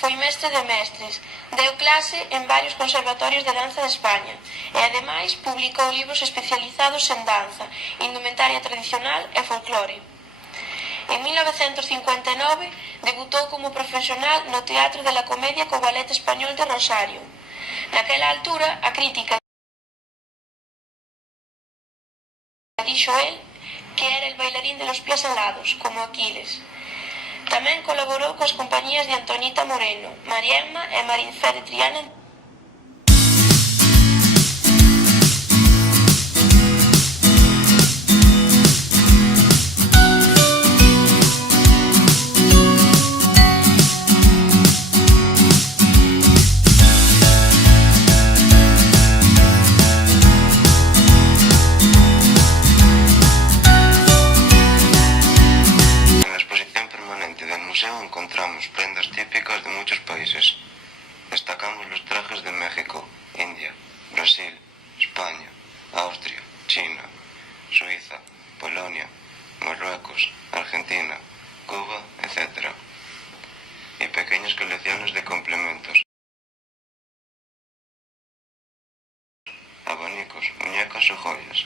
foi mestre de mestres, deu clase en varios conservatorios de danza de España e, ademais, publicou libros especializados en danza, indumentaria tradicional e folclore. En 1959 debutou como profesional no Teatro de la Comedia co Ballet Español de Rosario. Naquela altura, a crítica dixo el que era el bailarín de los pies alados, como Aquiles. Tamén colaborou coas compañías de Antonita Moreno, Mariemma e Marincé de Triana. Encontramos prendas típicas de muchos países. Destacamos los trajes de México, India, Brasil, España, Austria, China, Suiza, Polonia, Marruecos, Argentina, Cuba, etc. Y pequeñas colecciones de complementos. Abanicos, muñecas o joyas.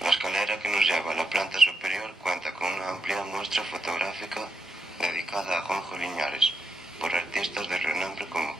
La escalera que nos lleva a la planta superior cuenta con una amplia muestra fotográfica dedicada a Juanjo Liñares, por artistas de renombre como